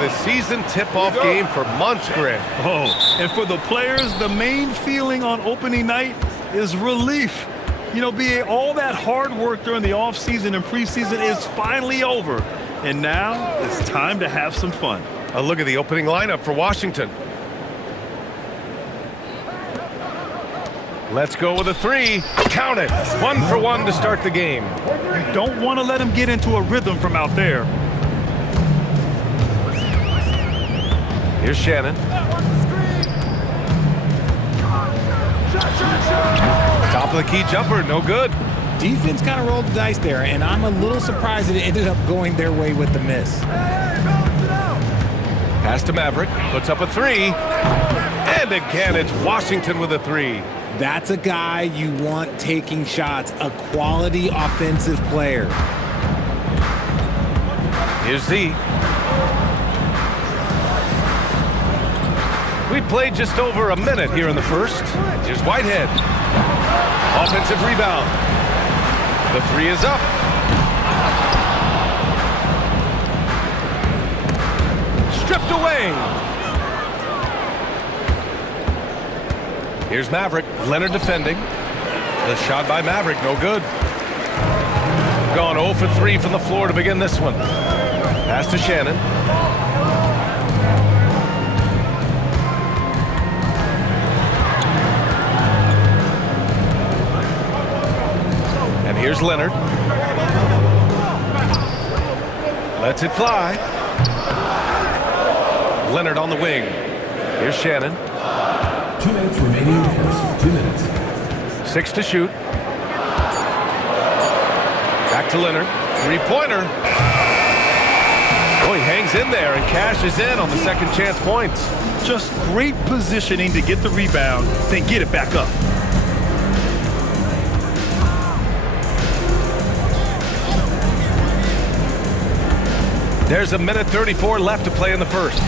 the season tip-off game for months, Grant. Oh, and for the players, the main feeling on opening night is relief. You know, all that hard work during the offseason and preseason is finally over. And now it's time to have some fun. A look at the opening lineup for Washington. Let's go with a 3. Count it. 1 for 1 to start the game. You don't want to let him get into a rhythm from out there. Here's Shannon. Top of the key jumper, no good. Defense kind of rolled the dice there, and I'm a little surprised that it ended up going their way with the miss. Pass to Maverick, puts up a 3. And again, it's Washington with a 3. That's a guy you want taking shots, a quality offensive player. Here's Z. We played just over a minute here in the first. Here's Whitehead. Offensive rebound. The 3 is up. Stripped away. Here's Maverick. Leonard defending. The shot by Maverick, no good. Gone 0 for 3 from the floor to begin this one. Pass to Shannon. And here's Leonard. Lets it fly. Leonard on the wing. Here's Shannon. 2 minutes remaining in the first. 2 minutes. 6 to shoot. Back to Leonard. 3-pointer. Oh, he hangs in there and cashes in on the second chance points. Just great positioning to get the rebound, then get it back up. There's a minute 34 left to play in the first.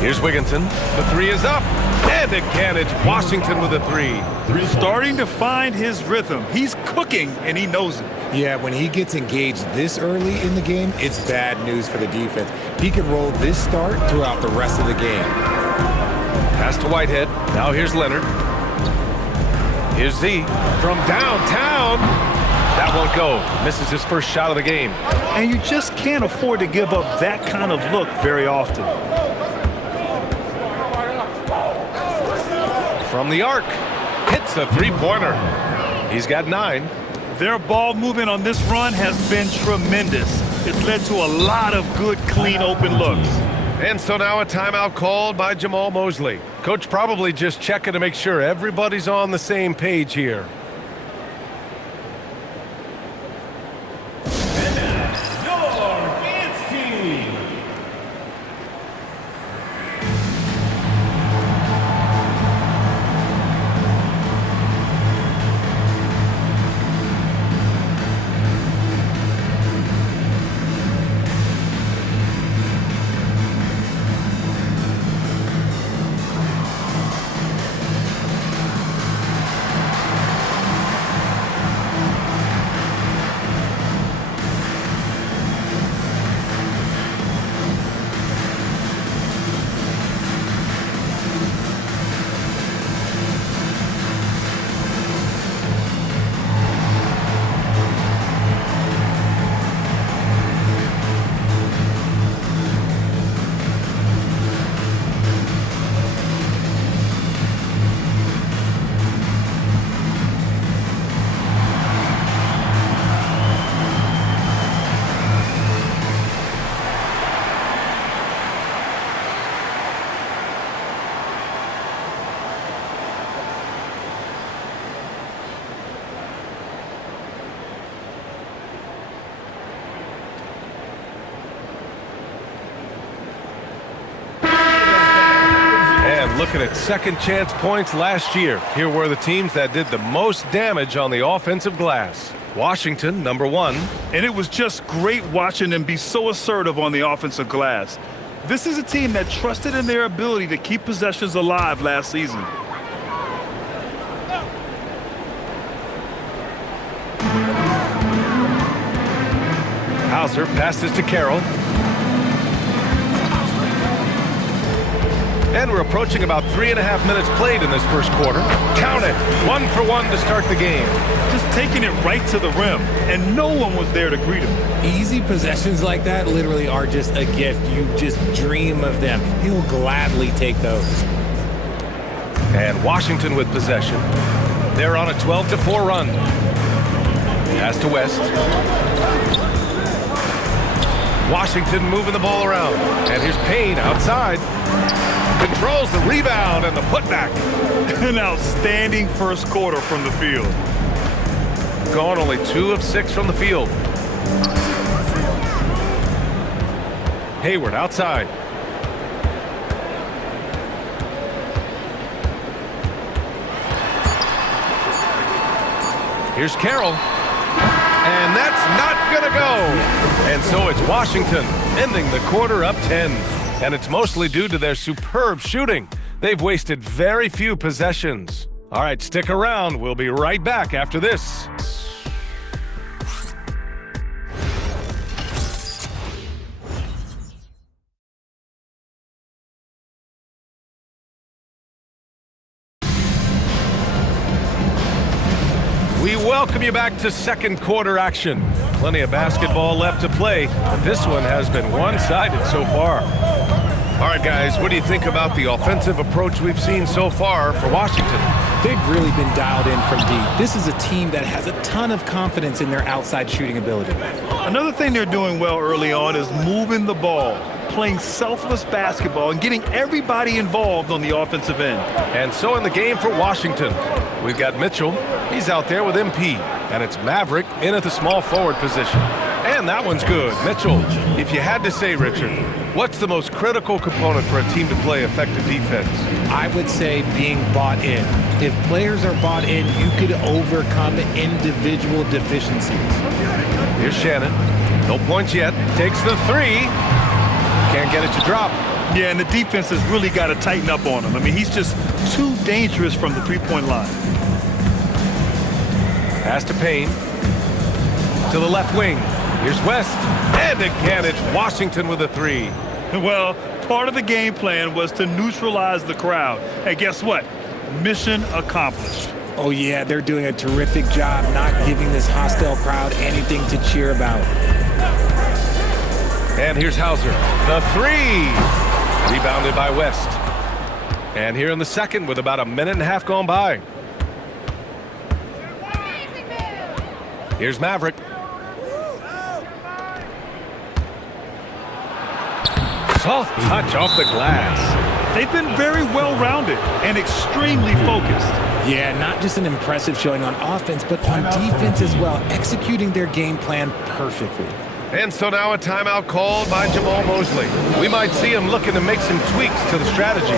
Here's Wigginton. The 3 is up. And again, it's Washington with a 3. Starting to find his rhythm. He's cooking, and he knows it. Yeah, when he gets engaged this early in the game, it's bad news for the defense. He can roll this start throughout the rest of the game. Pass to Whitehead. Now here's Leonard. Here's Z from downtown. That won't go. Misses his first shot of the game. And you just can't afford to give up that kind of look very often. From the arc. Hits a 3-pointer. He's got 9. Their ball movement on this run has been tremendous. It's led to a lot of good, clean, open looks. And so now a timeout called by Jamal Mosley. Coach probably just checking to make sure everybody's on the same page here. Looking at second chance points last year. Here were the teams that did the most damage on the offensive glass. Washington, number 1. And it was just great watching them be so assertive on the offensive glass. This is a team that trusted in their ability to keep possessions alive last season. Hauser passes to Carroll. And we're approaching about 3.5 minutes played in this first quarter. Count it, 1 for 1 to start the game. Just taking it right to the rim, and no one was there to greet him. Easy possessions like that literally are just a gift. You just dream of them. He'll gladly take those. And Washington with possession. They're on a 12-4 run. Pass to West. Washington moving the ball around. And here's Payne outside. Controls the rebound and the putback. An outstanding first quarter from the field. Gone only 2 of 6 from the field. Hayward outside. Here's Carroll. And that's not going to go. And so it's Washington ending the quarter up 10. And it's mostly due to their superb shooting. They've wasted very few possessions. All right, stick around. We'll be right back after this. We welcome you back to second quarter action. Plenty of basketball left to play, but this one has been one-sided so far. All right, guys, what do you think about the offensive approach we've seen so far for Washington? They've really been dialed in from deep. This is a team that has a ton of confidence in their outside shooting ability. Another thing they're doing well early on is moving the ball, playing selfless basketball, and getting everybody involved on the offensive end. And so in the game for Washington, we've got Mitchell. He's out there with MP. And it's Maverick in at the small forward position. And that one's good. Mitchell, if you had to say, Richard, what's the most critical component for a team to play effective defense? I would say being bought in. If players are bought in, you could overcome individual deficiencies. Here's Shannon. No points yet. Takes the 3. Can't get it to drop. Yeah, and the defense has really got to tighten up on him. I mean, he's just too dangerous from the three-point line. Pass to Payne. To the left wing. Here's West. And again, it's Washington with a 3. Well, part of the game plan was to neutralize the crowd. Hey, guess what? Mission accomplished. Oh, yeah, they're doing a terrific job not giving this hostile crowd anything to cheer about. And here's Hauser. The 3. Rebounded by West. And here in the second with about a minute and a half gone by. Here's Maverick. Soft touch off the glass. They've been very well-rounded and extremely focused. Yeah, not just an impressive showing on offense, but on defense as well, executing their game plan perfectly. And so now a timeout called by Jamal Mosley. We might see him looking to make some tweaks to the strategy.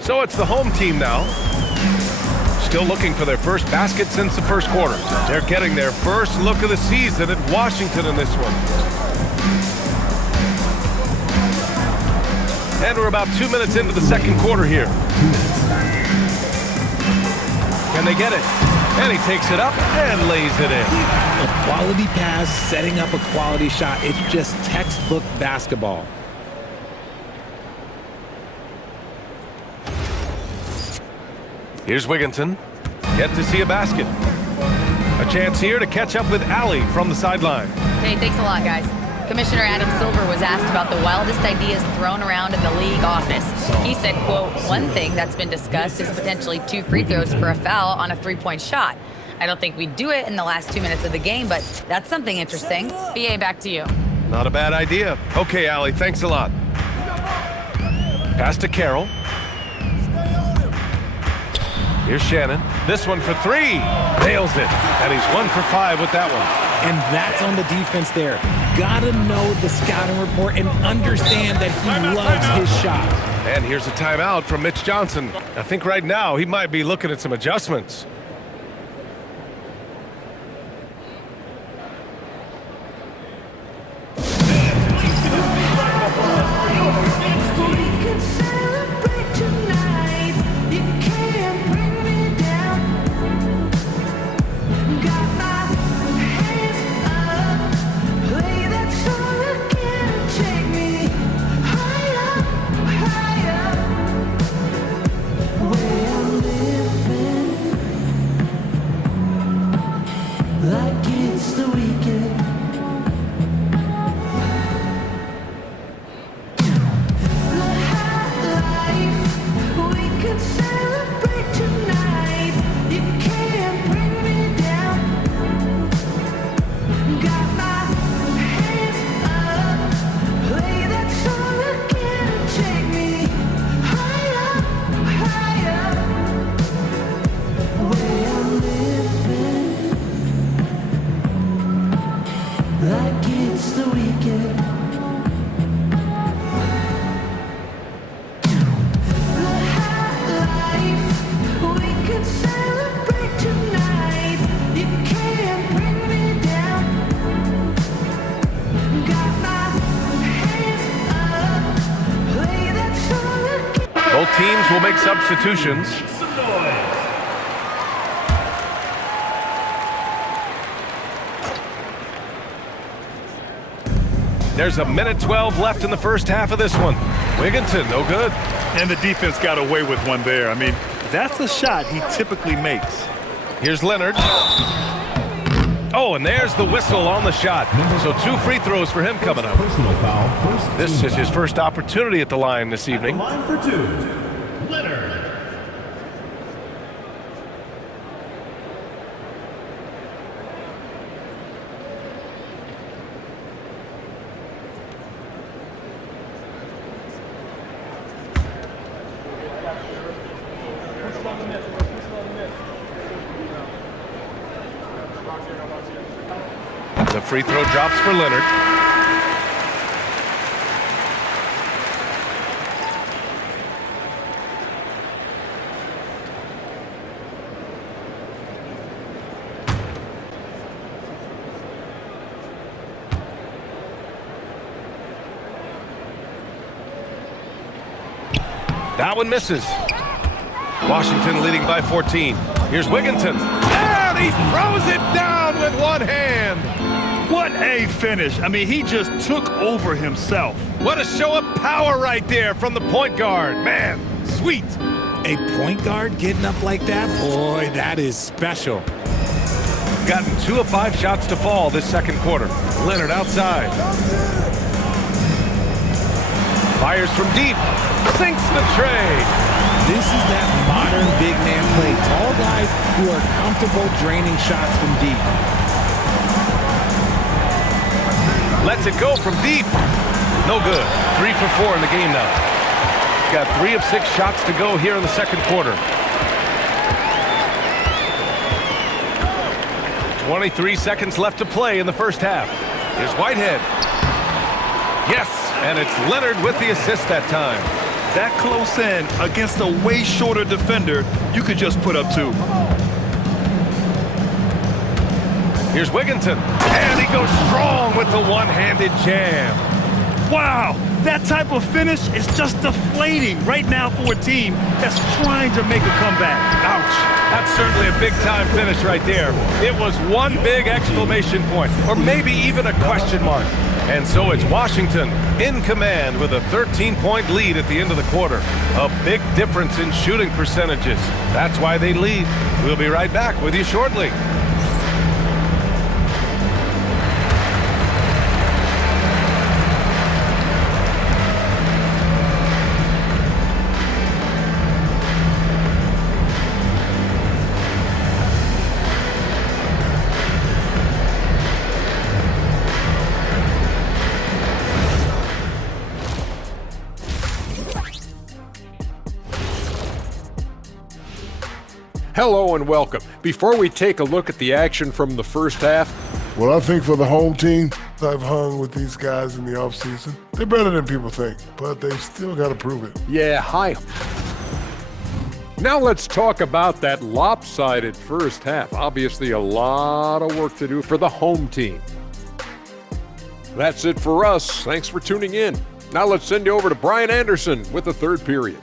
So it's the home team now. Still looking for their first basket since the first quarter. They're getting their first look of the season at Washington in this one. And we're about 2 minutes into the second quarter here. Can they get it? And he takes it up and lays it in. A quality pass, setting up a quality shot. It's just textbook basketball. Here's Wigginton. Yet to see a basket. A chance here to catch up with Allie from the sideline. Hey, thanks a lot, guys. Commissioner Adam Silver was asked about the wildest ideas thrown around in the league office. He said, quote, one thing that's been discussed is potentially 2 free throws for a foul on a 3-point shot. I don't think we'd do it in the last 2 minutes of the game, but that's something interesting. BA, back to you. Not a bad idea. Okay, Allie, thanks a lot. Pass to Carroll. Here's Shannon. This one for 3. Nails it. And he's 1 for 5 with that one. And that's on the defense there. Gotta know the scouting report and understand that he loves his shot. And here's a timeout from Mitch Johnson. I think right now he might be looking at some adjustments. Both teams will make substitutions. There's a minute 12 left in the first half of this one. Wigginton, no good. And the defense got away with one there. I mean, that's a shot he typically makes. Here's Leonard. Oh, and there's the whistle on the shot. So 2 free throws for him coming up. Personal foul. This is his first opportunity at the line this evening. Line for 2. Leonard. The free throw drops for Leonard. That one misses. Washington leading by 14. Here's Wigginton. And he throws it down with one hand. What a finish. I mean, he just took over himself. What a show of power right there from the point guard. Man, sweet. A point guard getting up like that? Boy, that is special. Gotten 2 of 5 shots to fall this second quarter. Leonard outside. Fires from deep. Sinks the tray. This is that modern big man play. Tall guys who are comfortable draining shots from deep. Lets it go from deep. No good. 3 for 4 in the game now. Got 3 of 6 shots to go here in the second quarter. 23 seconds left to play in the first half. Here's Whitehead. Yes, and it's Leonard with the assist that time. That close in against a way shorter defender, you could just put up 2. Here's Wigginton, and he goes strong with the one-handed jam. Wow, that type of finish is just deflating right now for a team that's trying to make a comeback. Ouch, that's certainly a big-time finish right there. It was one big exclamation point, or maybe even a question mark. And so it's Washington in command with a 13-point lead at the end of the quarter. A big difference in shooting percentages. That's why they lead. We'll be right back with you shortly. Hello and welcome. Before we take a look at the action from the first half, Well, I think for the home team, I've hung with these guys in the offseason. They're better than people think, but they've still got to prove it. yeah, hi. Now let's talk about that lopsided first half. Obviously a lot of work to do for the home team. That's it for us. Thanks for tuning in. Now let's send you over to Brian Anderson with the third period.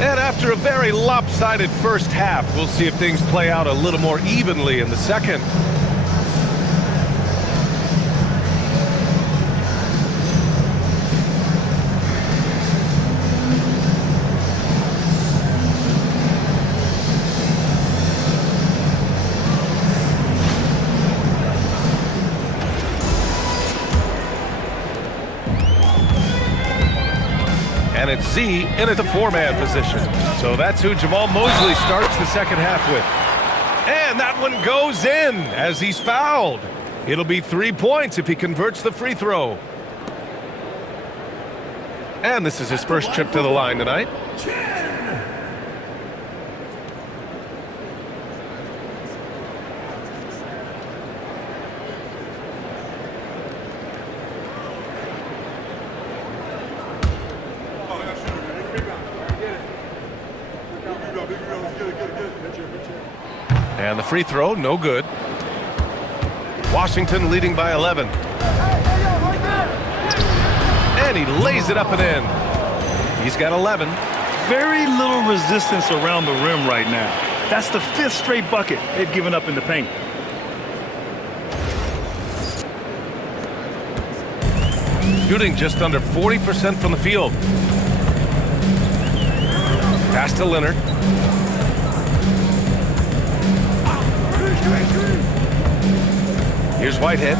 And after a very lopsided first half, we'll see if things play out a little more evenly in the second. And it's Z in at the four-man position. So that's who Jamal Mosley starts the second half with. And that one goes in as he's fouled. It'll be 3 points if he converts the free throw. And this is his first trip to the line tonight. And the free throw, no good. Washington leading by 11. And he lays it up and in. He's got 11. Very little resistance around the rim right now. That's the 5th straight bucket they've given up in the paint. Shooting just under 40% from the field. Pass to Leonard. Here's Whitehead.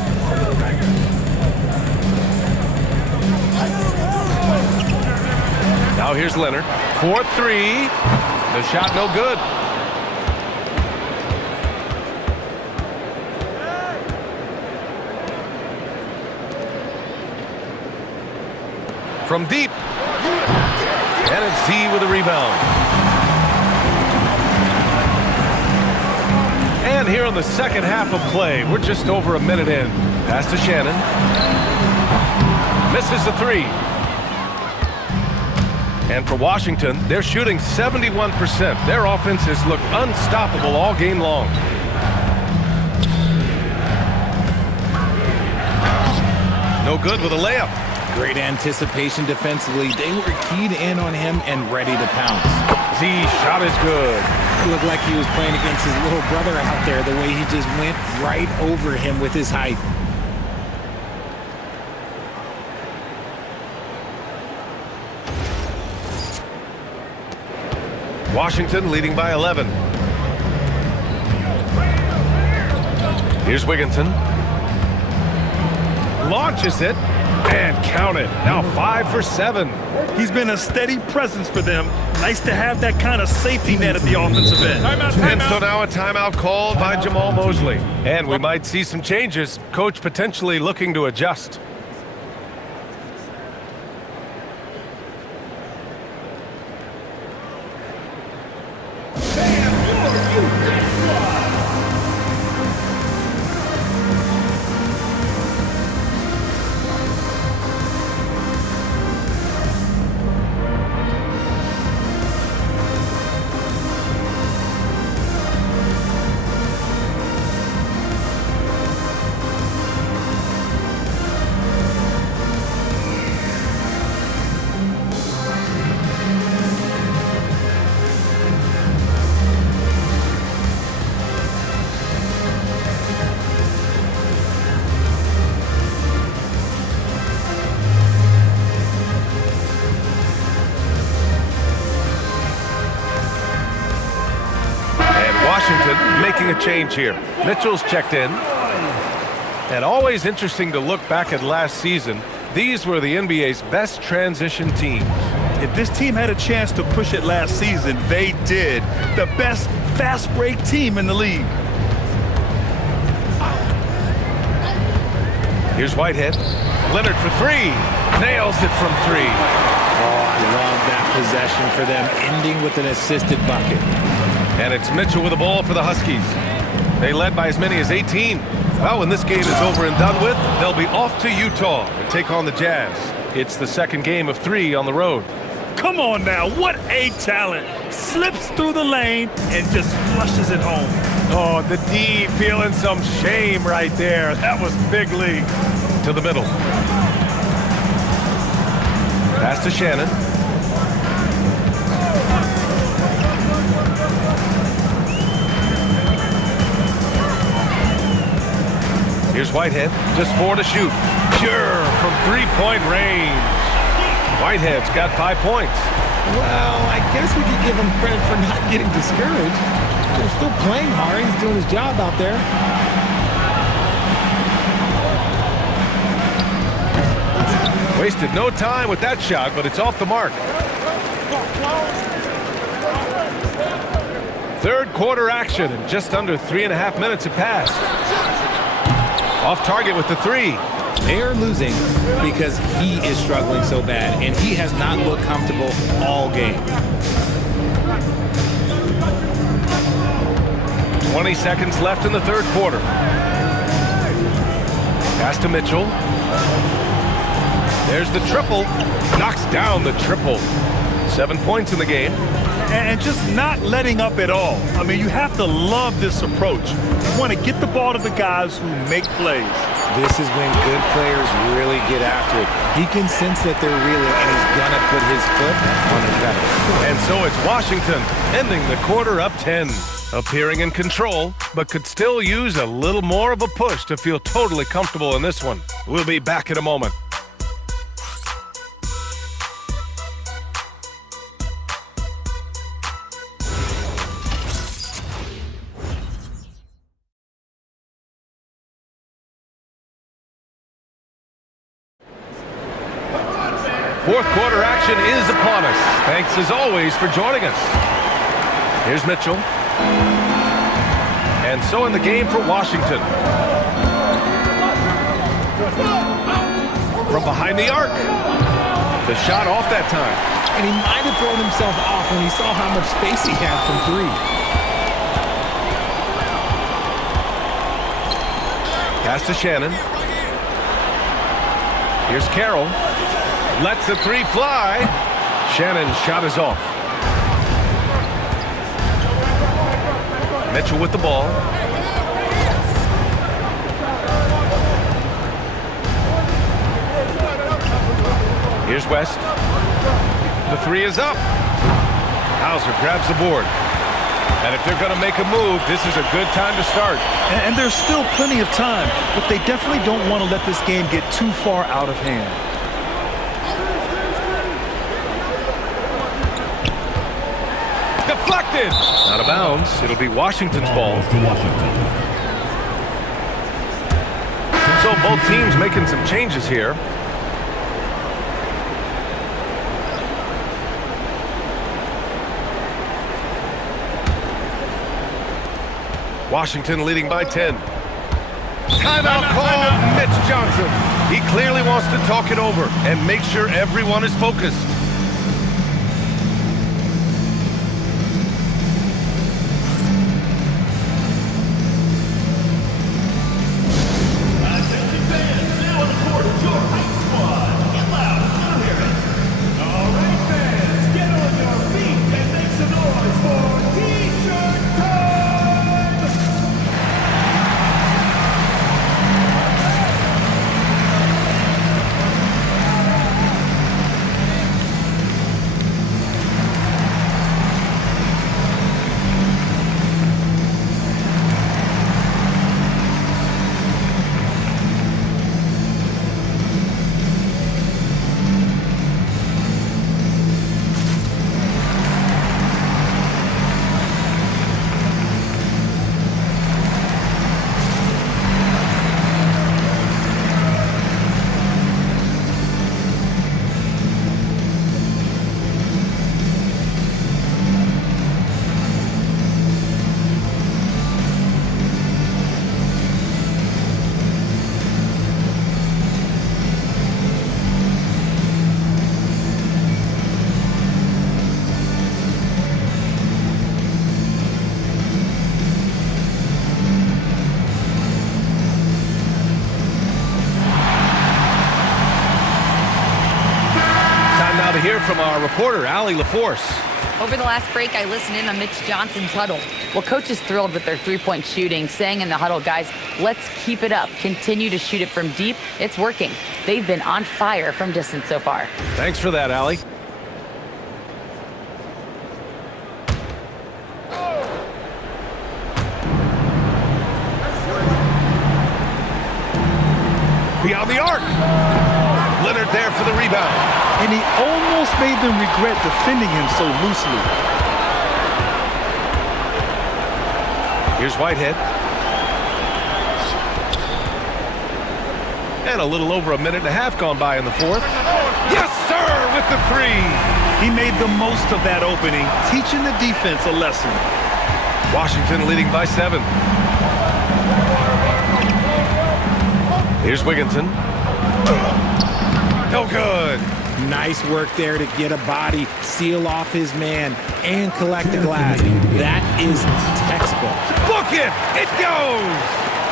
Now here's Leonard. 4-3. The shot no good. From deep. And it's Z with a rebound. And here in the second half of play, we're just over a minute in. Pass to Shannon. Misses the three. And for Washington, they're shooting 71%. Their offense has looked unstoppable all game long. No good with a layup. Great anticipation defensively. They were keyed in on him and ready to pounce. Z shot is good. It looked like he was playing against his little brother out there, the way he just went right over him with his height. Washington leading by 11. Here's Wigginton. Launches it and count it. Now 5 for 7. He's been a steady presence for them. Nice to have that kind of safety net at the offensive end. And so now a timeout called by Jamal Mosley. And we might see some changes. Coach potentially looking to adjust. Washington making a change here. Mitchell's checked in. And always interesting to look back at last season. These were the NBA's best transition teams. If this team had a chance to push it last season, they did. The best fast break team in the league. Here's Whitehead. Leonard for three. Nails it from three. Oh, I love that possession for them, ending with an assisted bucket. And it's Mitchell with the ball for the Huskies. They led by as many as 18. Well, when this game is over and done with, they'll be off to Utah to take on the Jazz. It's the second game of 3 on the road. Come on now, what a talent. Slips through the lane and just flushes it home. Oh, the D feeling some shame right there. That was big league. To the middle. Pass to Shannon. Here's Whitehead, just 4 to shoot. Pure from three-point range. Whitehead's got 5 points. Well, I guess we could give him credit for not getting discouraged. They're still playing hard. He's doing his job out there. Wasted no time with that shot, but it's off the mark. Third quarter action, and just under 3.5 minutes have passed. Off target with the 3. They are losing because he is struggling so bad, and he has not looked comfortable all game. 20 seconds left in the third quarter. Pass to Mitchell. There's the triple. Knocks down the triple. 7 points in the game. And just not letting up at all. I mean, you have to love this approach. You want to get the ball to the guys who make plays. This is when good players really get after it. He can sense that they're reeling, and he's going to put his foot on the pedal. And so it's Washington ending the quarter up 10. Appearing in control, but could still use a little more of a push to feel totally comfortable in this one. We'll be back in a moment. Fourth quarter action is upon us. Thanks as always for joining us. Here's Mitchell. And so in the game for Washington. From behind the arc. The shot off that time. And he might have thrown himself off when he saw how much space he had from 3. Pass to Shannon. Here's Carroll. Lets the 3 fly. Shannon's shot is off. Mitchell with the ball. Here's West. The 3 is up. Hauser grabs the board. And if they're going to make a move, this is a good time to start. And there's still plenty of time, but they definitely don't want to let this game get too far out of hand. Deflected. Out of bounds. It'll be Washington's ball. So both teams making some changes here. Washington leading by 10. Timeout call, Mitch Johnson. He clearly wants to talk it over and make sure everyone is focused. from our reporter, Allie LaForce. Over the last break, I listened in on Mitch Johnson's huddle. Well, coach is thrilled with their three-point shooting, saying in the huddle, guys, let's keep it up. Continue to shoot it from deep. It's working. They've been on fire from distance so far. Thanks for that, Allie. Beyond the arc. Leonard there for the rebound. And he almost made them regret defending him so loosely. Here's Whitehead. And a little over a minute and a half gone by in the fourth. Yes, sir, with the three. He made the most of that opening, teaching the defense a lesson. Washington leading by 7. Here's Wigginton. No good. Nice work there to get a body, seal off his man, and collect the glass. That is textbook. Book it! It goes!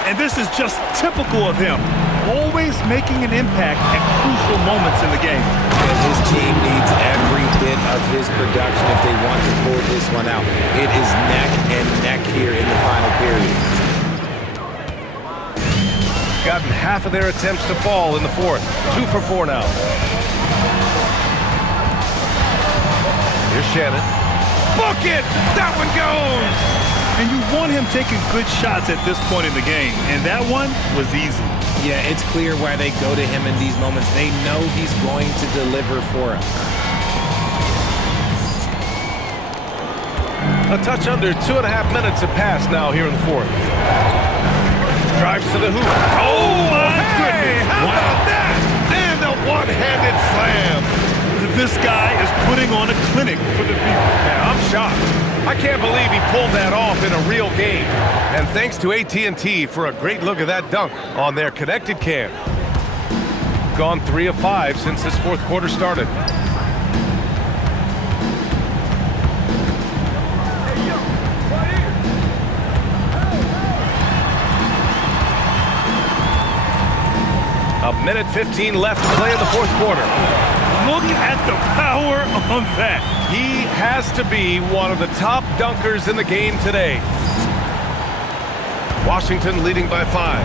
And this is just typical of him, always making an impact at crucial moments in the game. And his team needs every bit of his production if they want to pull this one out. It is neck and neck here in the final period. Gotten half of their attempts to fall in the fourth. 2 for 4 now. Here's Shannon. Book it! That one goes! And you want him taking good shots at this point in the game, and that one was easy. Yeah, it's clear why they go to him in these moments. They know he's going to deliver for them. A touch under 2.5 minutes have passed now here in the fourth. Drives to the hoop. Oh, my goodness. How about that? And a one-handed slam. This guy is putting on a clinic for the people. Yeah, I'm shocked. I can't believe he pulled that off in a real game. And thanks to AT&T for a great look at that dunk on their connected cam. Gone 3 of 5 since this fourth quarter started. A minute 15 left to play in the fourth quarter. Look at the power on that. He has to be one of the top dunkers in the game today. Washington leading by 5.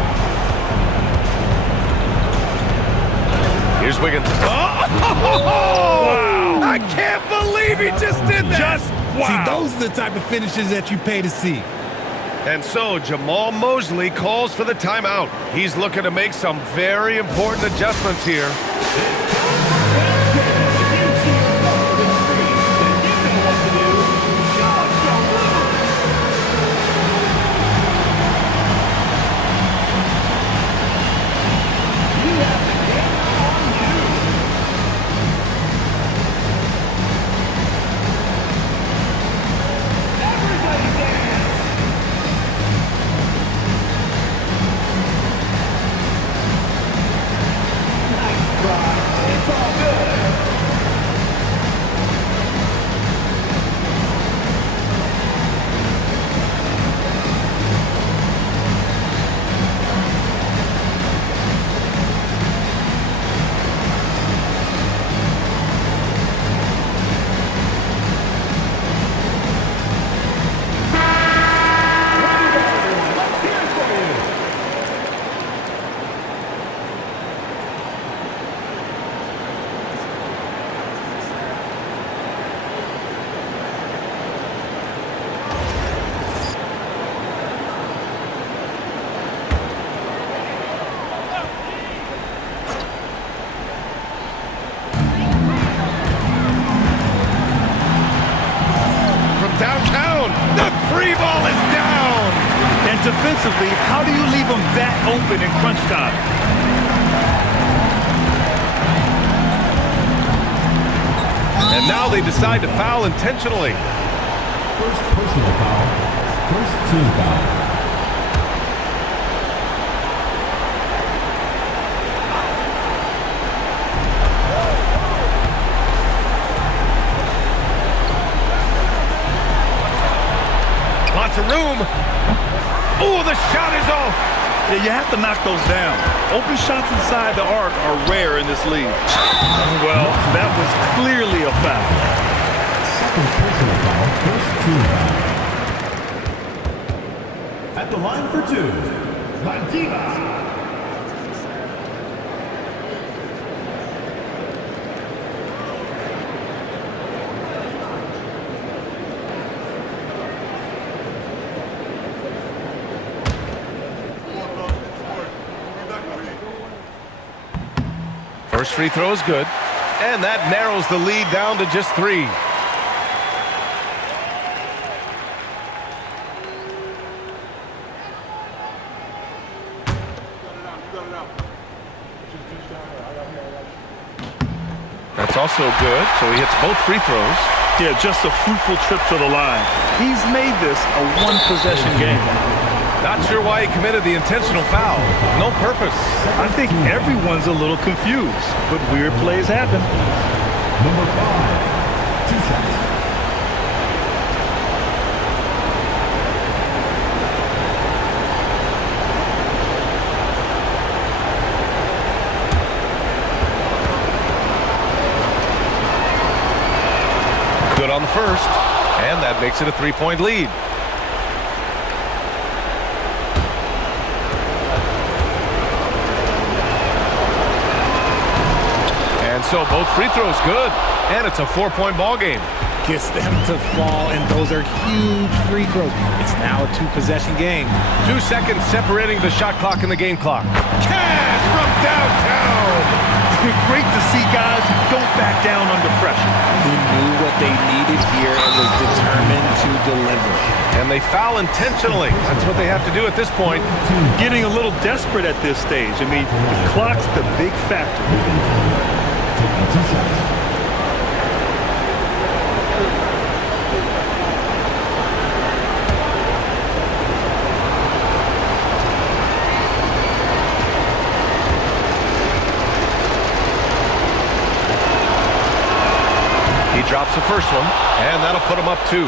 Here's Wiggins. Oh! Wow. I can't believe he just did that. Wow. See, those are the type of finishes that you pay to see. And so Jamal Mosley calls for the timeout. He's looking to make some very important adjustments here. Defensively, how do you leave them that open in crunch time? And now they decide to foul intentionally. First personal foul. First team foul. Lots of room. Oh, the shot is off. Yeah, you have to knock those down. Open shots inside the arc are rare in this league. Well, that was clearly a foul. Second personal foul, first team foul. At the line for two, Vantiva. First free throw is good, and that narrows the lead down to just 3. That's also good, so he hits both free throws. Yeah, just a fruitful trip to the line. He's made this a one-possession game. Not sure why he committed the intentional foul. No purpose. I think everyone's a little confused, but weird plays happen. Number 5, 2 shots. Good on the first, and that makes it a 3-point lead. And so both free throws good, and it's a 4-point ball game. Gets them to fall, and those are huge free throws. It's now a 2-possession game. 2 seconds separating the shot clock and the game clock. Cash from downtown! Great to see guys who don't back down under pressure. He knew what they needed here and was determined to deliver. And they foul intentionally. That's what they have to do at this point. Getting a little desperate at this stage. I mean, the clock's the big factor. Taking 2 shots. He drops the first one, and that'll put him up 2.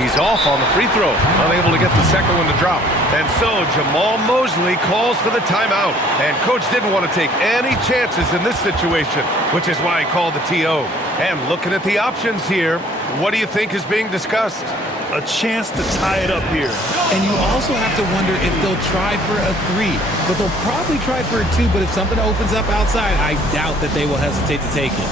He's off on the free throw, unable to get the second one to drop. And so Jamal Mosley calls for the timeout. And coach didn't want to take any chances in this situation, which is why he called the TO. And looking at the options here, what do you think is being discussed? A chance to tie it up here. And you also have to wonder if they'll try for a 3. But they'll probably try for a 2. But if something opens up outside, I doubt that they will hesitate to take it.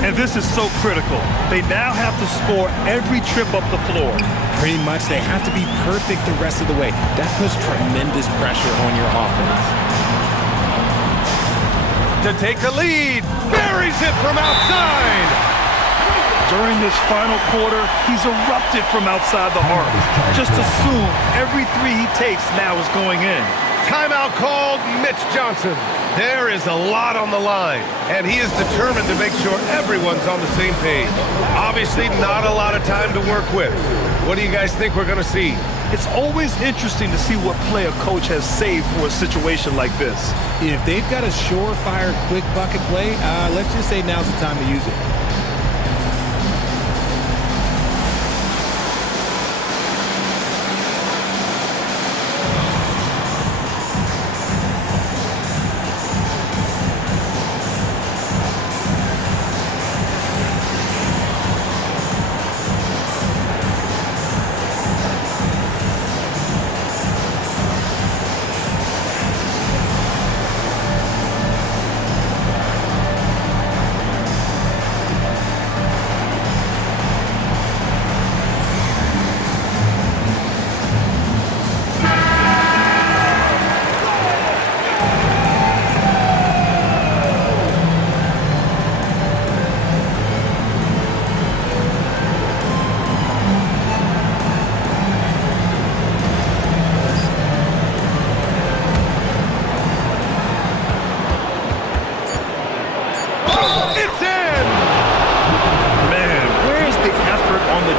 And this is so critical. They now have to score every trip up the floor. Pretty much, they have to be perfect the rest of the way. That puts tremendous pressure on your offense. To take the lead, buries it from outside. During this final quarter, he's erupted from outside the arc. Just assume every 3 he takes now is going in. Timeout called, Mitch Johnson. There is a lot on the line, and he is determined to make sure everyone's on the same page. Obviously, not a lot of time to work with. What do you guys think we're going to see? It's always interesting to see what play a coach has saved for a situation like this. If they've got a surefire, quick bucket play, let's just say now's the time to use it.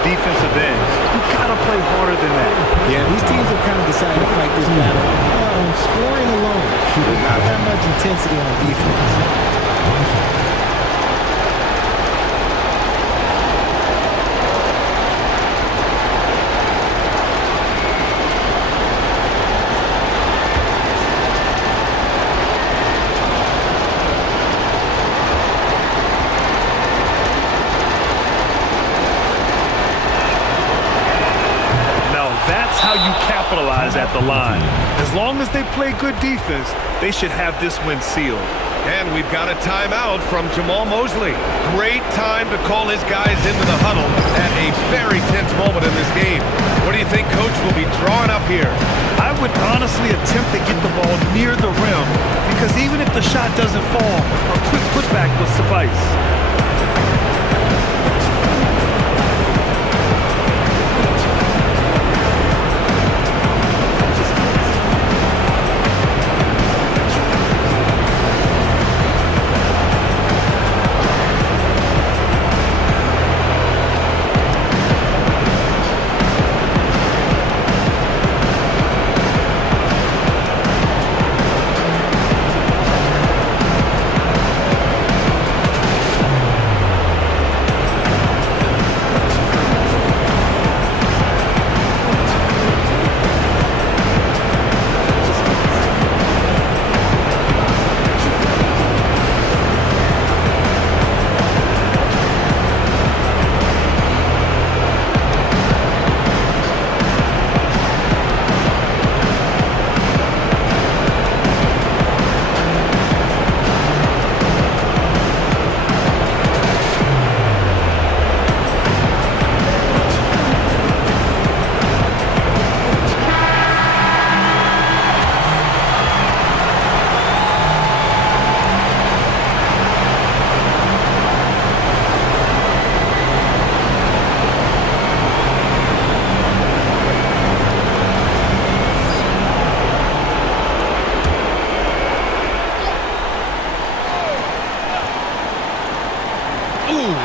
Defensive end. You gotta play harder than that. Yeah, these teams have kind of decided to fight this battle on scoring alone. There's not that much intensity on defense. How you capitalize at the line. As long as they play good defense, they should have this win sealed. And we've got a timeout from Jamal Mosley. Great time to call his guys into the huddle at a very tense moment in this game. What do you think Coach will be drawing up here? I would honestly attempt to get the ball near the rim, because even if the shot doesn't fall, a quick putback will suffice.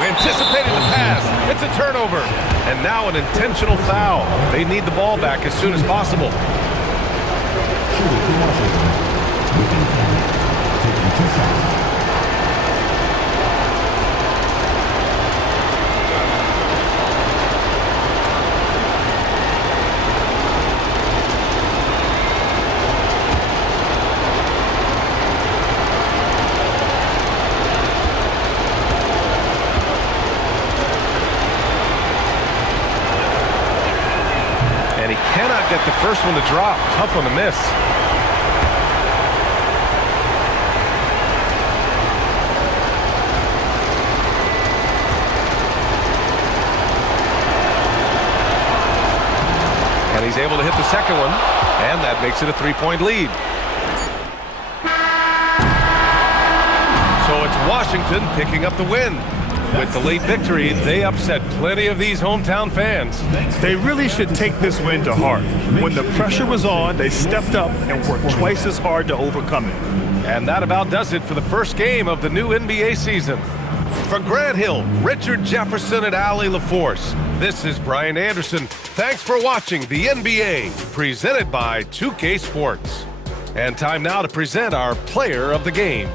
Anticipating the pass. It's a turnover. And now an intentional foul. They need the ball back as soon as possible. Shooting for Washington. Within 10. Taking 2 shots. Cannot get the first one to drop. Tough one to miss. And he's able to hit the second one, and that makes it a 3-point lead. So it's Washington picking up the win. With the late victory, they upset plenty of these hometown fans. They really should take this win to heart. When the pressure was on, they stepped up and worked twice as hard to overcome it. And that about does it for the first game of the new NBA season. For Grant Hill, Richard Jefferson, and Allie LaForce, this is Brian Anderson. Thanks for watching the NBA, presented by 2K Sports. And time now to present our player of the game.